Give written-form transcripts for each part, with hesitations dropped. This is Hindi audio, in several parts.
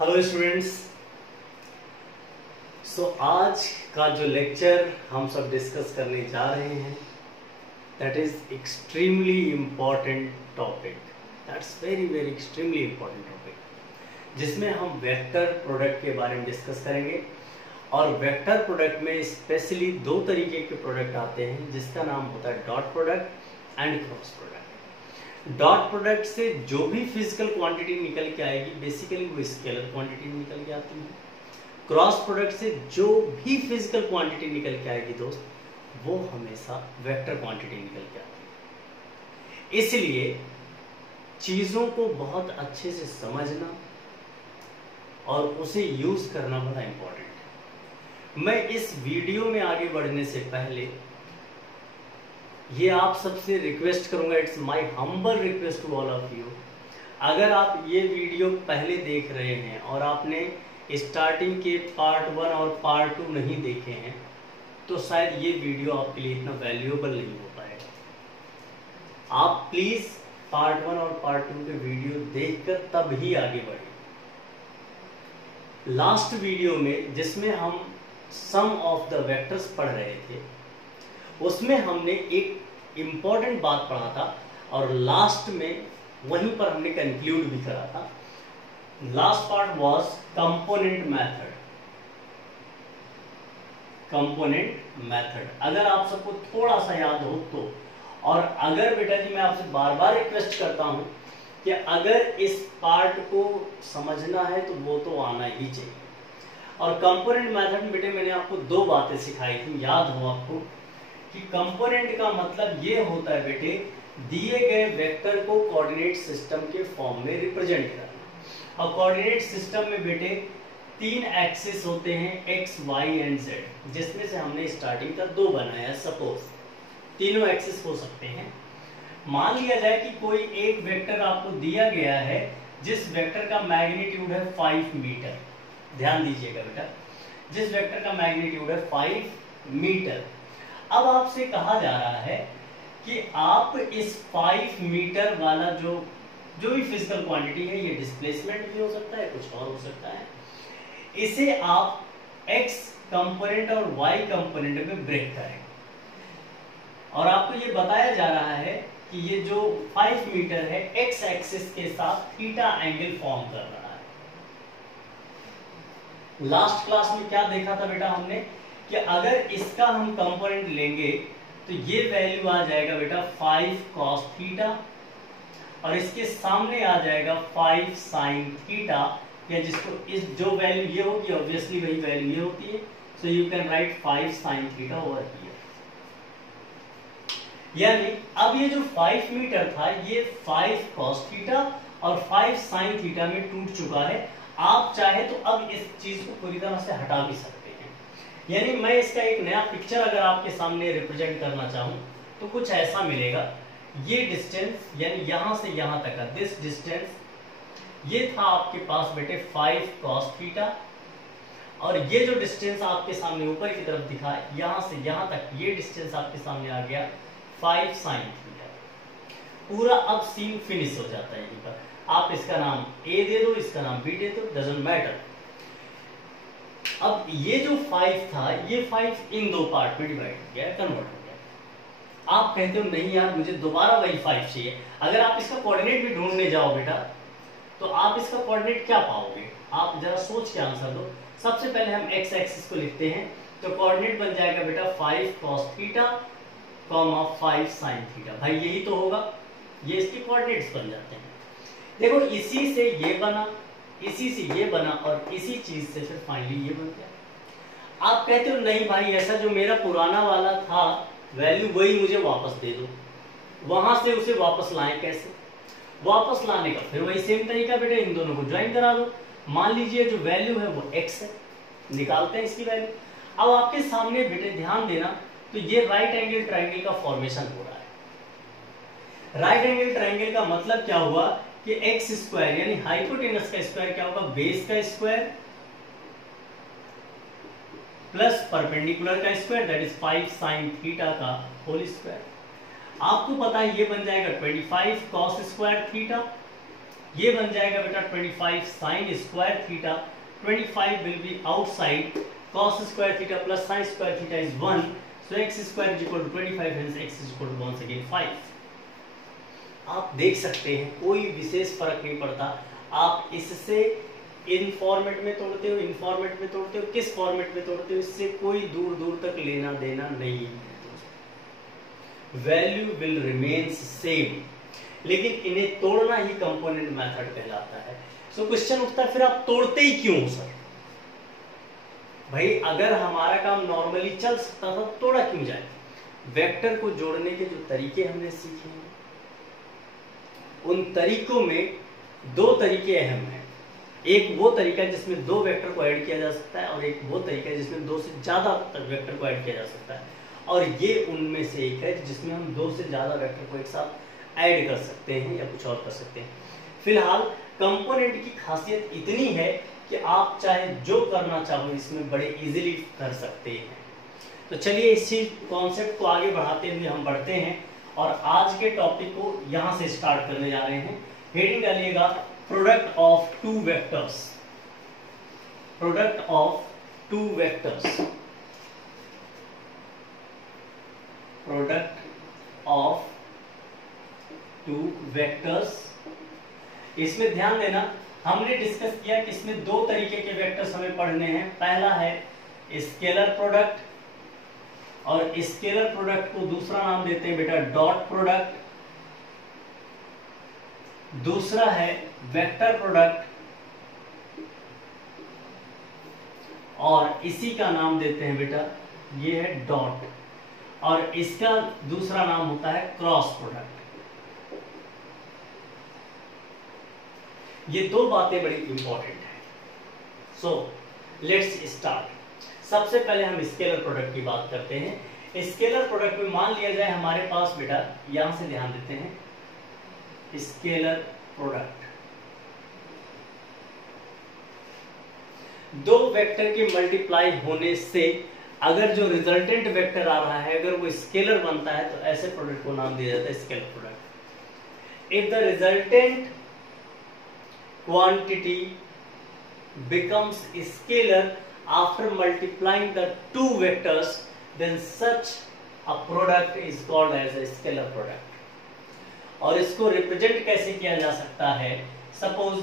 Hello students. आज का जो लेक्चर हम सब डिस्कस करने जा रहे हैं that is extremely important topic. That's very very extremely important topic, जिसमें हम वेक्टर प्रोडक्ट के बारे में डिस्कस करेंगे। और वेक्टर प्रोडक्ट में स्पेशली दो तरीके के प्रोडक्ट आते हैं, जिसका नाम होता है dot product and cross product. Dot product से जो भी फिजिकल क्वांटिटी निकल के आएगी बेसिकली वो स्केलर क्वांटिटी निकल के आती है। क्रॉस प्रोडक्ट से जो भी फिजिकल क्वांटिटी निकल के आएगी दोस्त, वो हमेशा वेक्टर क्वांटिटी निकल के आती है। इसलिए चीजों को बहुत अच्छे से समझना और उसे यूज करना बड़ा इंपॉर्टेंट है। मैं इस वीडियो में आगे बढ़ने से पहले ये आप सबसे रिक्वेस्ट करूंगा, it's my humble request to all of you, अगर आप ये वीडियो पहले देख रहे हैं और आपने स्टार्टिंग के पार्ट 1 और पार्ट 2 नहीं देखे हैं, तो शायद ये वीडियो आपके लिए इतना वैल्यूएबल नहीं हो पाएगा। आप प्लीज पार्ट 1 और पार्ट 2 के वीडियो देखकर तब ही आगे बढ़ें। लास्ट वीडियो में जिसमें हम सम ऑफ द वेक्टर्स पढ़ रहे थे, उसमें हमने एक इम्पॉर्टेंट बात पढ़ा था और लास्ट में वहीं पर हमने कंक्लूड भी करा था। Last part was component method. Component method अगर आप सबको थोड़ा सा याद हो तो, और अगर बेटा जी मैं आपसे बार बार रिक्वेस्ट करता हूं कि अगर इस पार्ट को समझना है तो वो तो आना ही चाहिए। और कंपोनेंट मेथड में बेटे मैंने आपको दो बातें सिखाई थी, याद हो आपको, कि कंपोनेंट का मतलब ये होता है बेटे दिए गए वेक्टर को कोऑर्डिनेट सिस्टम के फॉर्म में रिप्रेजेंट करना। और कोऑर्डिनेट सिस्टम में बेटे 3 एक्सिस होते हैं, एक्स वाई एंड जेड, जिसमें से हमने स्टार्टिंग का 2 बनाया। सपोज तीनों एक्सिस हो सकते हैं। मान लिया जाए कि कोई एक वेक्टर आपको दिया गया है जिस वेक्टर का मैग्नीट्यूड है 5 मीटर। ध्यान दीजिएगा बेटा, जिस वेक्टर का मैग्नीट्यूड है 5 मीटर। अब आपसे कहा जा रहा है कि आप इस 5 मीटर वाला जो भी फिजिकल क्वांटिटी है, ये डिस्प्लेसमेंट भी हो सकता है, कुछ और हो सकता है, इसे आप x कंपोनेंट और y कंपोनेंट में ब्रेक करें। और आपको ये बताया जा रहा है कि ये जो 5 मीटर है x एक्सिस के साथ थीटा एंगल फॉर्म कर रहा है। लास्ट क्लास में क्या देखा था बेटा हमने कि अगर इसका हम कंपोनेंट लेंगे तो ये वैल्यू आ जाएगा बेटा 5 cos थीटा, और इसके सामने आ जाएगा 5 sin थीटा, या जिसको इस जो वैल्यू ये होगी ऑब्वियसली वही वैल्यू ये होती है। So you can write 5 sin theta over here. यानी अब ये जो 5 मीटर था ये 5 cos थीटा और 5 sin थीटा में टूट चुका है। आप चाहे तो अब इस चीज को पूरी तरह से हटा भी सकते हैं। यानी मैं इसका एक नया पिक्चर अगर आपके सामने रिप्रेजेंट करना चाहूं तो कुछ ऐसा मिलेगा। ये डिस्टेंस यानी यहां से यहां तक का दिस डिस्टेंस, ये था आपके पास बेटे 5 cos थीटा, और ये जो डिस्टेंस आपके सामने ऊपर की तरफ दिखा है यहां से यहां तक, ये डिस्टेंस आपके सामने आ गया 5 sin थीटा। पूरा अब सीन फिनिश हो जाता है यहीं पर। आप इसका नाम A दे दो, इसका नाम B दे दो, डजंट मैटर। अब ये जो 5 था, ये 5 इन 2 पार्ट में डिवाइड हो गया, कन्वर्ट हो गया। आप कहते हो नहीं यार मुझे दोबारा वही 5 चाहिए। अगर आप इसका कोऑर्डिनेट भी ढूंढने जाओ बेटा तो आप इसका कोऑर्डिनेट क्या पाओगे? आप जरा सोच के आंसर दो। सबसे पहले हम x एक्सिस को लिखते हैं, तो कोऑर्डिनेट बन जाएगा बेटा 5 cos थीटा, 5 sin थीटा। भाई यही तो होगा, ये इसके कोऑर्डिनेट्स बन जाते हैं। देखो इसी से ये बना, इसी से ये बना, और इसी चीज से फिर फाइनली ये बन गया। आप कहते हो नहीं भाई ऐसा जो मेरा पुराना वाला था वैल्यू वही मुझे वापस दे दो। वहां से उसे वापस लाएं कैसे? वापस लाने का फिर वही सेम तरीका बेटे, इन दोनों को ज्वाइन करा दो। मान लीजिए जो वैल्यू है वो x है, निकालते हैं इसकी वैल्यू। अब आपके सामने बेटे ध्यान देना, तो ये राइट एंगल ट्राइंगल का फॉर्मेशन हो रहा है। राइट एंगल ट्राइंगल का मतलब क्या हुआ कि एक्स स्क्वायर यानी हाइपोटेनस का स्क्वायर क्या होगा, बेस का स्क्वायर प्लस परपेंडिकुलर का square, that is 5 sin theta का होल स्क्वायर। आपको पता है ये बन जाएगा 25 cos स्क्वायर थीटा ये बन जाएगा बेटा 25 sine square theta, 25 will be outside, cos square theta plus sine square theta is 1, so x square is equal to 25, hence x is equal to once again 5। आप देख सकते हैं कोई विशेष फर्क नहीं पड़ता, आप इससे इन फॉर्मेट में तोड़ते हो, इन फॉर्मेट में तोड़ते हो, किस फॉर्मेट में तोड़ते हो, इससे कोई दूर दूर तक लेना देना नहीं है, वैल्यू विल रिमेन्स सेम, लेकिन इन्हें तोड़ना ही कंपोनेंट मेथड कहलाता है। सो क्वेश्चन उठता है फिर आप तोड़ते ही क्यों सर? भाई अगर हमारा काम नॉर्मली चल सकता था तोड़ा क्यों जाए? वेक्टर को जोड़ने के जो तरीके हमने सीखे हैं उन तरीकों में दो तरीके अहम हैं। एक वो तरीका जिसमें दो वेक्टर को ऐड किया जा सकता है और एक वो तरीका जिसमें दो से ज्यादा वेक्टर को ऐड किया जा सकता है, और ये उनमें से एक है जिसमें हम दो से ज्यादा वेक्टर को एक साथ ऐड कर सकते हैं या कुछ और कर सकते हैं। फिलहाल कंपोनेंट की खासियत इतनी है कि आप चाहे जो करना चाहो इसमें बड़े इजीली कर सकते हैं। तो चलिए इस चीज कॉन्सेप्ट को आगे बढ़ाते हुए हम बढ़ते हैं और आज के टॉपिक को यहां से स्टार्ट करने जा रहे हैं। हेडिंग डालिएगा product of two vectors, product of two vectors, product of two vectors. इसमें ध्यान देना हमने डिस्कस किया कि इसमें दो तरीके के वेक्टर्स हमें पढ़ने हैं। पहला है स्केलर प्रोडक्ट, और स्केलर प्रोडक्ट को दूसरा नाम देते हैं बेटा डॉट प्रोडक्ट। दूसरा है वेक्टर प्रोडक्ट और इसी का नाम देते हैं बेटा, ये है डॉट, और इसका दूसरा नाम होता है क्रॉस प्रोडक्ट। ये दो बातें बड़ी इंपॉर्टेंट है। So let's start. सबसे पहले हम स्केलर प्रोडक्ट की बात करते हैं। स्केलर प्रोडक्ट में मान लिया जाए हमारे पास बेटा, यहां से ध्यान देते हैं, स्केलर प्रोडक्ट दो वेक्टर के मल्टीप्लाई होने से अगर जो रिजल्टेंट वेक्टर आ रहा है अगर वो स्केलर बनता है तो ऐसे प्रोडक्ट को नाम दिया जाता है scalar product. If the resultant quantity becomes scalar after multiplying the two vectors, then such a product is called as a scalar product। और इसको रिप्रेजेंट कैसे किया जा सकता है? सपोज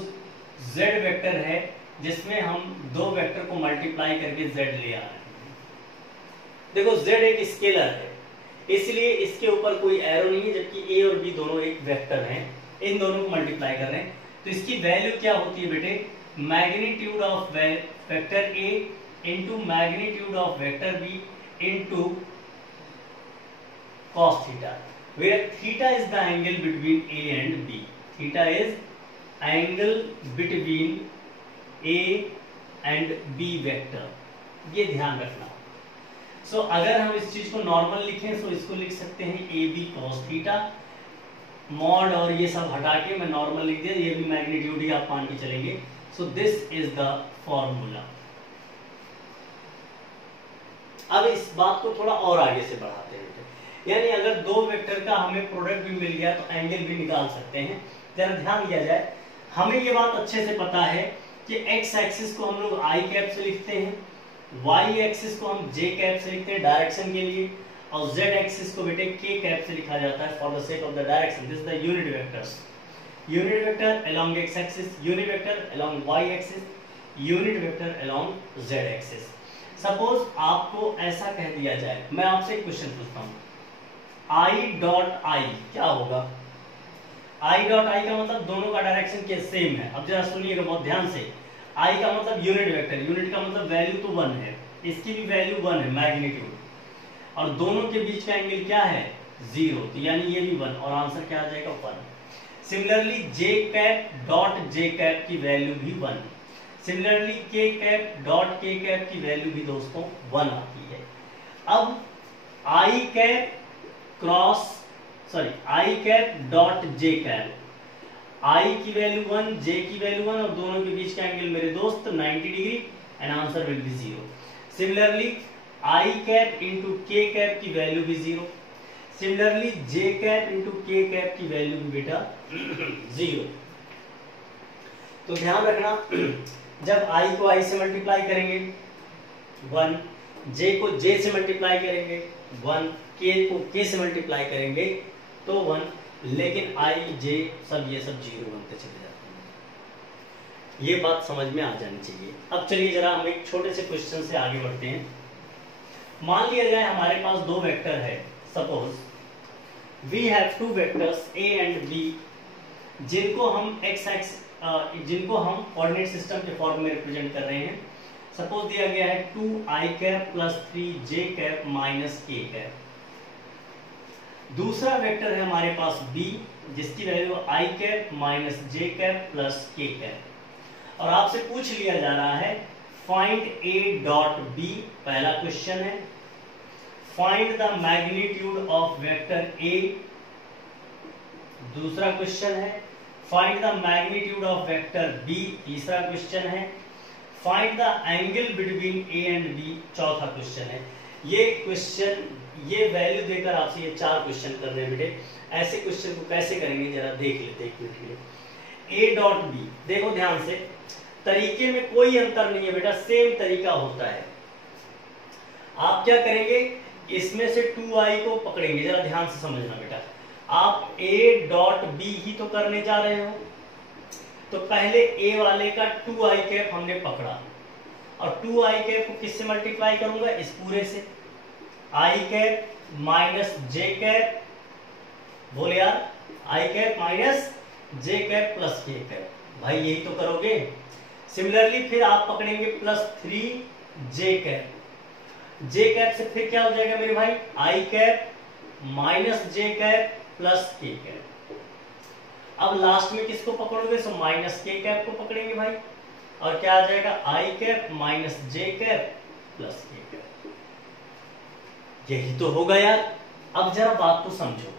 z वेक्टर है जिसमें हम दो वेक्टर को मल्टीप्लाई करके z ले आ रहे हैं। देखो z एक स्केलर है इसलिए इसके ऊपर कोई एरो नहीं है, जबकि a और b दोनों एक वेक्टर हैं, इन दोनों को मल्टीप्लाई कर रहे हैं। तो इसकी वैल्यू क्या होती है बेटे? Magnitude of vector a into magnitude of vector b into cos theta, where theta is the angle between a and b। theta is angle between a and b vector, ये ध्यान रखना। सो अगर हम इस चीज को नॉर्मल लिखें तो इसको लिख सकते हैं A B cos theta, mod और ये सब हटा के मैं नॉर्मल लिख दिया, ये भी मैग्नीट्यूड ही आप मान के चलेंगे। So this is the formula. अब इस बात को थोड़ा और आगे से बढ़ाते हैं, यानी अगर दो वेक्टर का हमें प्रोडक्ट भी मिल गया तो एंगल भी निकाल सकते हैं। जरा ध्यान दिया जाए, हमें ये बात अच्छे से पता है कि एक्स एक्सिस को हम लोग आई कैप से लिखते हैं, वाई एक्सिस को हम जे कैप से लिखते हैं डायरेक्शन के लिए, और z एक्सिस को बेटे k कैप से लिखा जाता है for the sake of the direction. This is the unit vectors, unit vector along x axis, unit vector along y axis, unit vector along z axis. Suppose आपको ऐसा कह दिया जाए, मैं आपसे एक क्वेश्चन पूछता हूं, i डॉट i क्या होगा? i डॉट i का मतलब दोनों का डायरेक्शन के सेम है। अब जरा सुनिएगा बहुत ध्यान से, i का मतलब यूनिट वेक्टर, यूनिट का मतलब वैल्यू तो 1 है, इसकी भी वैल्यू 1 है मैग्नीट्यूड, और दोनों के बीच का एंगल क्या है? 0, तो यानी ये भी 1, और आंसर क्या आ जाएगा? 1। Similarly j cap dot j cap की वैल्यू भी 1, similarly k cap dot k cap की वैल्यू भी दोस्तों 1 आती है। अब i cap i cap dot j cap, i की वैल्यू 1, j की वैल्यू 1, और दोनों के बीच का एंगल मेरे दोस्त 90 degree, and answer will B 0। Similarly i cap into k cap की वैल्यू भी 0, similarly j cap into k cap की वैल्यू भी बेटा 0। तो ध्यान रखना, जब i को i से मल्टीप्लाई करेंगे 1, j को j से मल्टीप्लाई करेंगे 1, k को k से मल्टीप्लाई करेंगे तो 1, लेकिन i j सब ये सब 0 बनते चले जाते हैं। ये बात समझ में आ जानी चाहिए। अब चलिए जरा हम एक छोटे से क्वेश्चन से आगे बढ़ते हैं। मान लिया जाए हमारे पास दो वेक्टर है, suppose we have two vectors a and b, जिनको हम जिनको हम कोऑर्डिनेट सिस्टम के फॉर्म में रिप्रेजेंट कर रहे हैं। सपोज दिया गया है 2i cap plus 3j cap minus k cap. दूसरा वेक्टर है हमारे पास b, जिसकी value i cap minus j cap plus k cap. और आपसे पूछ लिया जा रहा है फाइंड a डॉट b, पहला क्वेश्चन है। Find the magnitude of vector a, दूसरा क्वेश्चन है। Find the magnitude of vector b, तीसरा क्वेश्चन है। Find the angle between a and b, चौथा क्वेश्चन है। ये क्वेश्चन, ये वैल्यू देकर आपसे ये 4 क्वेश्चन कर रहे हैं बेटे। ऐसे क्वेश्चन को कैसे करेंगे जरा देख लेते हैं एक मिनट के लिए। a डॉट b, देखो ध्यान से, तरीके में कोई अंतर नहीं है बेटा, सेम तरीका होता है। आप क्या करेंगे, इसमें से 2i को पकड़ेंगे, जरा ध्यान से समझना बेटा। आप a डॉट b ही तो करने जा रहे हो, तो पहले a वाले का 2i कैप हमने पकड़ा और 2i कैप को किससे मल्टीप्लाई करूंगा, इस पूरे से। i cap minus j cap, बोले यार, i cap minus j cap plus k cap, भाई यही तो करोगे। सिमिलरली फिर आप पकड़ेंगे plus 3j cap, j cap से फिर क्या हो जाएगा मेरे भाई, i cap minus j cap plus k cap. अब लास्ट में किसको पकड़ोगे, सो माइनस k कैप को पकड़ेंगे भाई, और क्या आ जाएगा, i cap minus j cap plus k cap. यही तो होगा यार। अब जरा बात को समझो,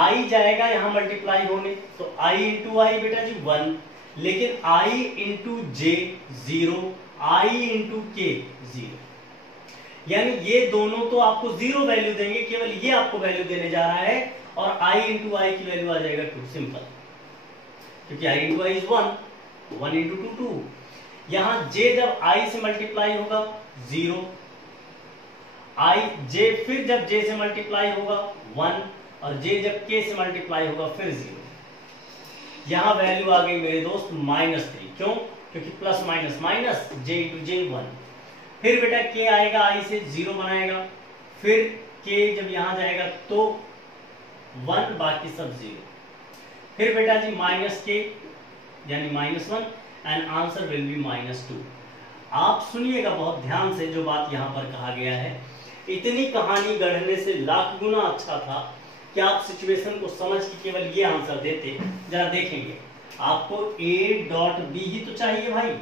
i जाएगा यहां मल्टीप्लाई होने, तो i इंटू आई बेटा जी 1, लेकिन i into j 0, i into k 0, यानी ये दोनों तो आपको 0 वैल्यू देंगे, केवल ये आपको वैल्यू देने जा रहा है, और i इंटू आई की वैल्यू आ जाएगा 2, सिंपल, क्योंकि i into I is 1, 1 into 2 2। यहां j जब i से मल्टीप्लाई होगा 0, j फिर जब j से मल्टीप्लाई होगा 1, और j जब k से मल्टीप्लाई होगा फिर 0। यहां वैल्यू आ गई मेरे दोस्त -3, क्यों, क्योंकि plus minus minus, j into j 1। फिर बेटा k आएगा, i से 0 बनाएगा, फिर k जब यहां जाएगा तो 1, बाकी सब 0। फिर बेटा जी माइनस k यानी -1, एंड आंसर विल बी -2। आप सुनिएगा बहुत ध्यान से जो बात यहाँ पर कहा गया है। इतनी कहानी गढ़ने से लाख गुना अच्छा था कि आप सिचुएशन को समझ के केवल ये आंसर देते। जरा देखेंगे, आपको a डॉट b ही तो चाहिए भाई।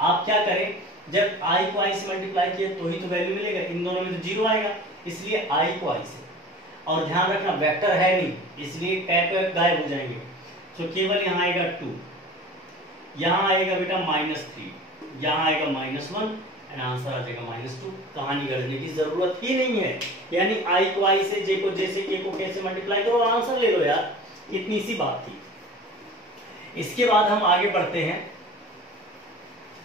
आप क्या करें, जब i को i से मल्टीप्लाई किया तो ही तो वैल्यू मिलेगा, इन दोनों में तो 0 आएगा, इसलिए i को i से। और ध्यान रखना वेक्टर है नहीं, इसलिए कैप गायब हो जाएंगे, तो केवल यहाँ आएगा 2, यहाँ आएगा बेटा -3, यहाँ आएगा -1, एंड आंसर आ जाएगा -2। कहानी गढ़ने की जरूरत ही नहीं है, यानी i को i से, j को j से, k को k से मल्टीप्लाई करो और आंसर ले लो यार, इतनी सी बात थी। इसके बाद हम आगे बढ़ते हैं।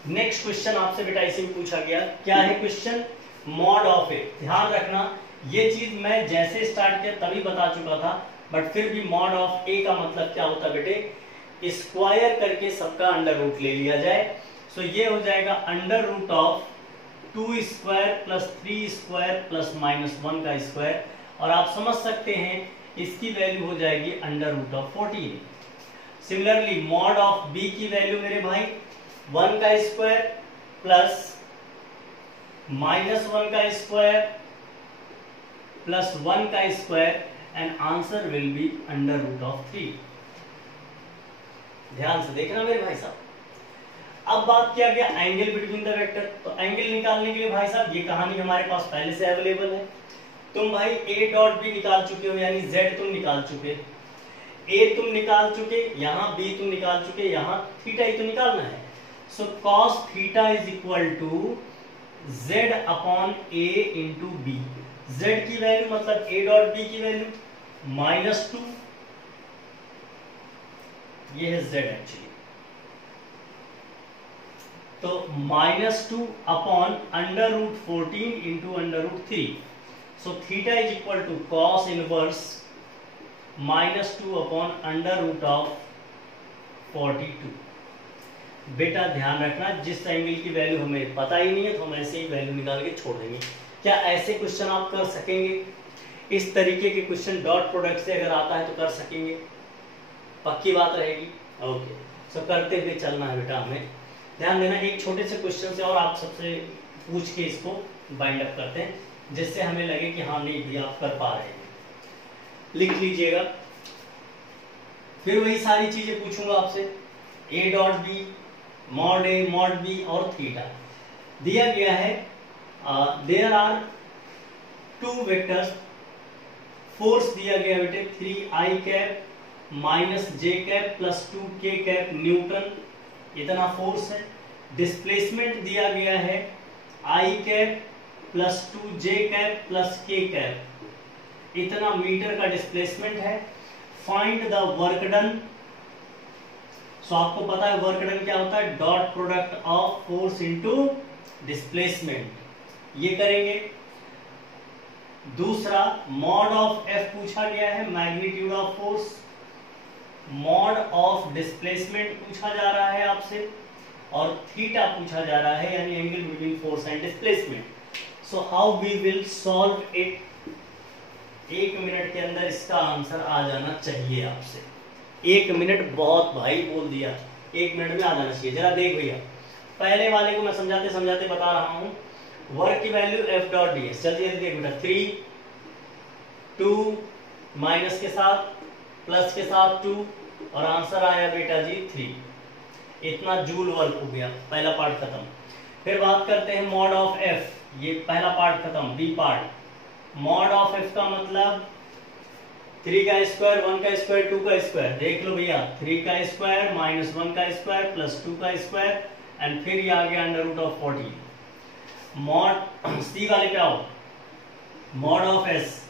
नेक्स्ट क्वेश्चन आपसे बेटा इसी में पूछा गया, क्या है क्वेश्चन, मॉड ऑफ ए। ध्यान रखना, ये चीज मैं जैसे स्टार्ट किया तभी बता चुका था, बट फिर भी मॉड ऑफ ए का मतलब क्या होता है बेटे, स्क्वायर करके सबका अंडर रूट ले लिया जाए। सो ये हो जाएगा under root of 2 square plus 3 square plus -1 का स्क्वायर, और आप समझ सकते हैं इसकी वैल्यू हो जाएगी under root of 14। Similarly mod of B की वैल्यू मेरे भाई 1 का स्क्वायर प्लस -1 का स्क्वायर प्लस 1 का square, and answer will be under root of 3। ध्यान से देखना मेरे भाई साहब। अब बात किया गया एंगल बिटवीन द वेक्टर, तो एंगल निकालने के लिए भाई साहब ये कहानी हमारे पास पहले से अवेलेबल है। तुम भाई a डॉट b निकाल चुके हो, यानी z तुम निकाल चुके, a तुम निकाल चुके, यहाँ b तुम निकाल चुके, यहाँ थीटा ही तो निकालना है। So cos theta is equal to z upon a into b। z की वैल्यू मतलब a डॉट b की वैल्यू -2, ये है z एक्चुअली, तो -2 upon √14 into √3. So theta is equal to cos inverse -2 upon √42. बेटा ध्यान रखना, जिस एंगल की वैल्यू हमें पता ही नहीं है तो हम ऐसे ही वैल्यू निकाल के छोड़ देंगे. क्या ऐसे क्वेश्चन आप कर सकेंगे? इस तरीके के क्वेश्चन डॉट प्रोडक्ट से अगर आता है तो कर सकेंगे? पक्की बात रहेगी. ओके, सो करते हुए चलना है बेटा. हमें ध्यान देना, एक छोटे से क्वेश्चन से और आप सबसे पूछ के इसको बाइंड अप करते हैं, जिससे हमें लगे कि हाँ नहीं भी आप कर पा रहे हैं. लिख लीजिएगा. फिर वही सारी चीजें पूछूंगा आपसे. A dot B, mod A, mod B और थीटा दिया गया है. There are 2 vectors. फोर्स दिया गया बेटे 3i cap minus j cap plus 2k cap newton, इतना फोर्स है. डिस्प्लेसमेंट दिया गया है i cap plus 2j cap plus k cap, इतना मीटर का डिस्प्लेसमेंट है. Find the work done. So आपको पता है वर्क डन क्या होता है? Dot product of force into displacement. ये करेंगे. दूसरा मॉड ऑफ एफ पूछा गया है, magnitude of force. Mod of displacement पूछा जा रहा है आपसे, और थीटा पूछा जा रहा है, यानी angle between force and displacement. So how we will solve it? 1 minute के अंदर इसका आंसर आ जाना चाहिए आपसे. 1 मिनट बहुत भाई बोल दिया, 1 मिनट में आ जाना चाहिए. जरा देख भैया, पहले वाले को मैं समझाते समझाते बता रहा हूं. वर्क की value F dot D S. चलिए देख बेटा, 3 2 माइनस के साथ प्लस के साथ 2 और आंसर आया बेटा जी 3. इतना जूल वर्क हो गया, पहला पार्ट खत्म. फिर बात करते हैं मॉड ऑफ एफ. ये पहला पार्ट खत्म, B part. Mod of F का मतलब 3 का स्क्वायर 1 का स्क्वायर 2 का स्क्वायर. देख लो भैया, 3 का स्क्वायर माइनस 1 का स्क्वायर प्लस 2 का स्क्वायर एंड फिर ये आ गया √14. मॉड सी वाले पे आओ. मॉड ऑफ एस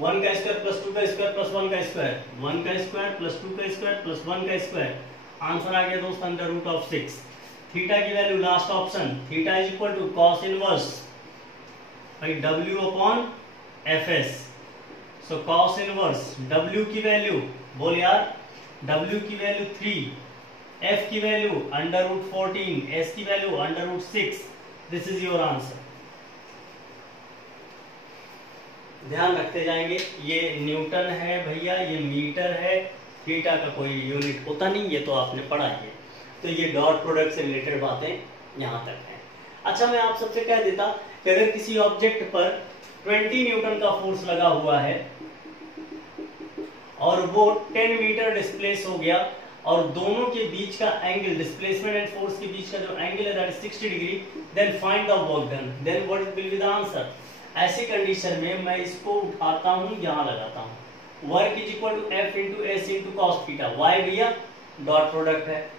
1 का स्क्वायर प्लस 2 का स्क्वायर प्लस 1 का स्क्वायर, 1 का स्क्वायर प्लस 2 का स्क्वायर प्लस 1 का स्क्वायर. आंसर आ गया दोस्त √6. थीटा की value last option, theta is equal to cos inverse by W upon Fs. So cos inverse W की वैल्यू बोल यार, W की वैल्यू 3, F की वैल्यू √14, S की value √6. This is your answer. ध्यान रखते जाएंगे. ये न्यूटन है भैया, ये मीटर है. थीटा का कोई यूनिट होता नहीं, ये तो आपने पढ़ा ही है. तो ये डॉट प्रोडक्ट से रिलेटेड बातें यहां तक हैं. अच्छा, मैं आप सबसे कह देता कि अगर किसी ऑब्जेक्ट पर 20 न्यूटन का फोर्स लगा हुआ है और वो 10 मीटर डिस्प्लेस हो गया, और दोनों के बीच का एंगल, डिस्प्लेसमेंट एंड फोर्स के बीच का जो एंगल है that is 60 degree, then find the work done. Then what will be the answer? ऐसी कंडीशन में मैं इसको उठाता हूं, यहां लगाता हूं. Work is equal to F into S into cos theta. Why भैया? डॉट प्रोडक्ट है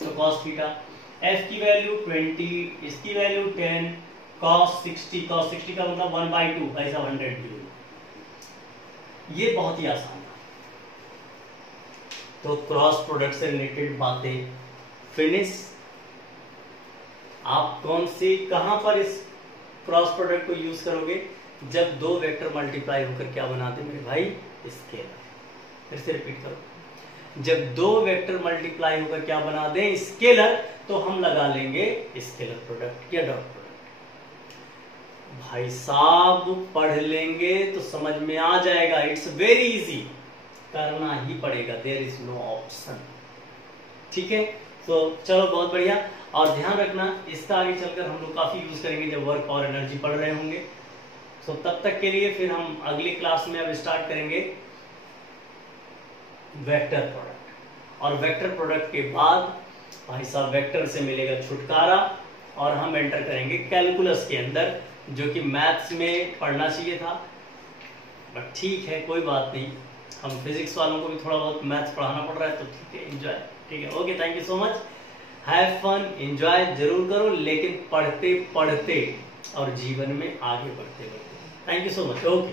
तो कॉस थीटा. एफ की वैल्यू 20, इसकी वैल्यू 10, cos 60 का मतलब 1/2, ऐसा 100 डिग्री. ये बहुत ही आसान है. तो क्रॉस प्रोडक्ट से रिलेटेड बातें फिनिश. आप कौन सी कहां पर इस क्रॉस प्रोडक्ट को यूज करोगे? जब 2 वेक्टर मल्टीप्लाई होकर क्या बनाते मेरे भाई? स्केलर. फिर से रिपीट करो. जब 2 वेक्टर मल्टीप्लाई होकर क्या बना दें? स्केलर. तो हम लगा लेंगे स्केलर प्रोडक्ट या डॉट प्रोडक्ट. भाई साहब पढ़ लेंगे तो समझ में आ जाएगा. इट्स वेरी इजी, करना ही पड़ेगा. There is no option. ठीक है, तो चलो बहुत बढ़िया. और ध्यान रखना, इसका आगे चलकर हम लोग काफी यूज करेंगे जब वर्क और एनर्जी पढ़ रहे होंगे. तो तब तक के लिए फिर हम अगली क्लास में अब स्टार्ट करेंगे वेक्टर प्रोडक्ट. और वेक्टर प्रोडक्ट के बाद भाई साहब वेक्टर से मिलेगा छुटकारा, और हम एंटर करेंगे कैलकुलस के अंदर, जो कि मैथ्स में पढ़ना चाहिए था. बट ठीक है, कोई बात नहीं. हम फिजिक्स वालों को भी थोड़ा बहुत मैथ्स पढ़ाना पड़ रहा है, तो ठीक है, एंजॉय. ठीक है, okay, thank you so much. Have fun, enjoy जरूर करो, लेकिन पढ़ते पढ़ते और जीवन में आगे बढ़ते बढ़ते. Thank you so much. Okay.